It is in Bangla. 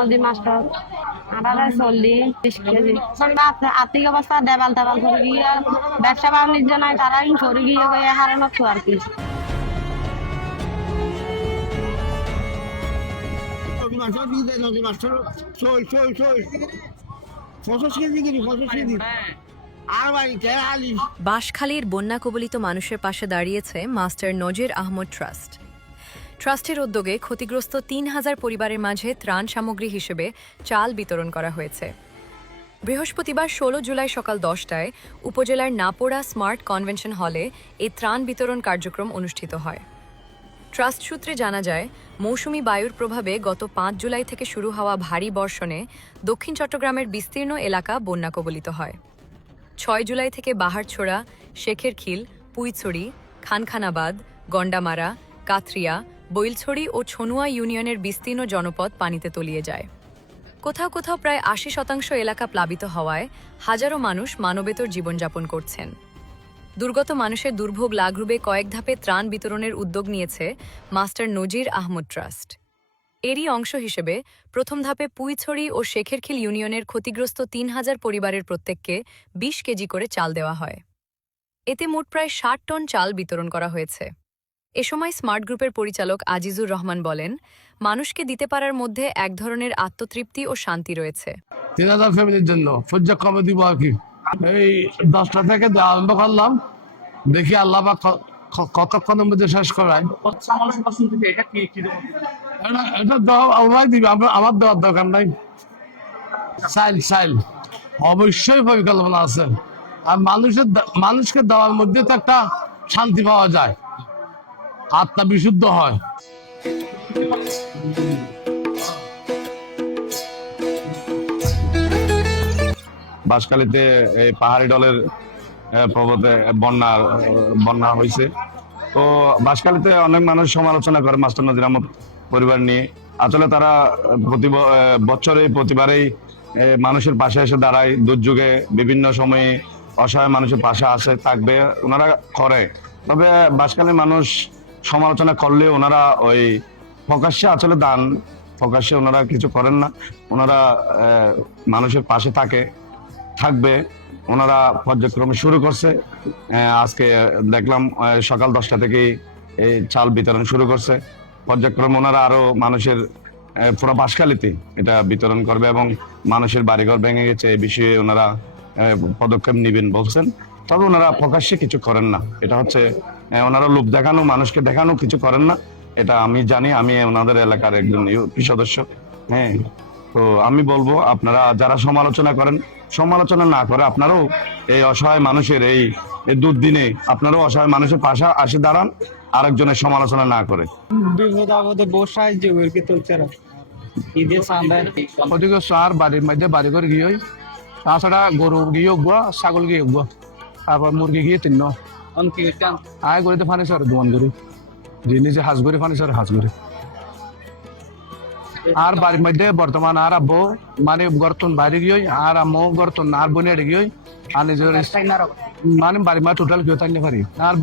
নদী মাস্টার আমরা 40-20 কেজি আর্থিক অবস্থা দেবাল তেবাল করে গিয়ে ব্যবসা বাণিজ্য নাই তারা সরে গিয়ে হারানো তো আর কি। বাঁশখালীর বন্যা কবলিত মানুষের পাশে দাঁড়িয়েছে মাস্টার নজির আহমদ ট্রাস্ট। ট্রাস্টের উদ্যোগে ক্ষতিগ্রস্ত ৩,০০০ পরিবারের মাঝে ত্রাণ সামগ্রী হিসেবে চাল বিতরণ করা হয়েছে। বৃহস্পতিবার ১৬ জুলাই সকাল ১০টায় উপজেলার নাপোড়া স্মার্ট কনভেনশন হলে এই ত্রাণ বিতরণ কার্যক্রম অনুষ্ঠিত হয়। ট্রাস্ট সূত্রে জানা যায়, মৌসুমি বায়ুর প্রভাবে গত ৫ জুলাই থেকে শুরু হওয়া ভারী বর্ষণে দক্ষিণ চট্টগ্রামের বিস্তীর্ণ এলাকা বন্যা কবলিত হয়। ৬ জুলাই থেকে বাহারছোড়া, শেখেরখিল, পুইছড়ি, খানখানাবাদ, গন্ডামারা, কাথরিয়া, বইলছড়ি ও ছনুয়া ইউনিয়নের বিস্তীর্ণ জনপদ পানিতে তলিয়ে যায়। কোথাও কোথাও প্রায় ৮০% এলাকা প্লাবিত হওয়ায় হাজারো মানুষ মানবেতর জীবনযাপন করছেন। দুর্গত মানুষের দুর্ভোগ লাঘবে কয়েক ধাপে ত্রাণ বিতরণের উদ্যোগ নিয়েছে মাস্টার নজির আহমদ ট্রাস্ট। এরই অংশ হিসেবে প্রথম ধাপে পুইছড়ি ও শেখেরখিল ইউনিয়নের ক্ষতিগ্রস্ত ৩,০০০ পরিবারের প্রত্যেককে ২০ কেজি করে চাল দেওয়া হয়। এতে মোট প্রায় ৬০ টন চাল বিতরণ করা হয়েছে। এ সময় স্মার্ট গ্রুপের পরিচালক আজিজুর রহমান বলেন, মানুষকে দিতে পারার মধ্যে এক ধরনের আত্মতৃপ্তি ও শান্তি রয়েছে। ৩,০০০ ফ্যামিলির জন্য পর্যায়ক্রমে দিব আর কি। এই ১০টা থেকে আরম্ভ করলাম, দেখি আল্লাহ বা কতক্ষণের মধ্যে শেষ করায়। এটা দেওয়া দিবে, আমার দেওয়ার দরকার নাই। চাইল অবশ্যই পরিকল্পনা আছে। আর মানুষকে দেওয়ার মধ্যে তো একটা শান্তি পাওয়া যায়, আত্মা বিশুদ্ধ হয়। বাঁশখালীতে এই পাহাড়ি ডলের প্রভাবে বন্যা হয়েছে। তো বাঁশখালীতে অনেক মানুষ সমালোচনা করে মাস্টার নজির আহমদ পরিবার নিয়ে। আসলে তারা প্রতিবারেই মানুষের পাশে এসে দাঁড়ায়, দুর্যোগে বিভিন্ন সময়ে অসহায় মানুষের পাশে আসে, থাকবে, ওনারা করে। তবে বাঁশখালীর মানুষ সমালোচনা করলে ওনারা ওই প্রকাশ্যে আসলে প্রকাশ্যে ওনারা কিছু করেন না। ওনারা মানুষের পাশে থাকবে। ওনারা পর্যায়ক্রমে শুরু করছে। আজকে দেখলাম সকাল 10টা থেকেই এই চাল বিতরণ শুরু করছে। পর্যায়ক্রমে ওনারা আরো মানুষের পুরো বাঁশখালীতে এটা বিতরণ করবে এবং মানুষের বাড়িঘর ভেঙে গেছে এই বিষয়ে ওনারা পদক্ষেপ নেবেন বলছেন। তবে ওনারা প্রকাশ্যে কিছু করেন না। এটা হচ্ছে ওনারা লোভ দেখানো, মানুষকে দেখানো কিছু করেন না। এটা আমি জানি, আমি ওনাদের এলাকার একজন ইউপি সদস্য। হ্যাঁ, তো আমি বলবো আপনারা যারা সমালোচনা করেন, সমালোচনা না করে আপনারাও এই অসহায় মানুষের এই দুর্দিনে আপনারাও অসহায় মানুষের পাশে আসে দাঁড়ান, আরেকজনের সমালোচনা না করে। বিপদ আপদে বসায় যে কি চলছে না ঈদের সান্দায় ক্ষতিগ্রস্ত আর বাড়ির মধ্যে বাড়ি করে গিয়ে তাছাড়া গরু গিয়ে উঠবো, ছাগল গিয়ে উঠবো, তারপর মুরগি গিয়ে তিন আয় করে ফানি সর দোকান করি, যে নিজে হাঁস করি ফানি সর হাঁস করি। আর বাড়ির মধ্যে বর্তমান আর আব্বু মানে গর্তন বাইরে গিয়ে আর আম্মু গর্তন আর বনে গিয়ে আর নিজের মানে বাড়ির মা টোটাল কেউ থাকতে পারি আর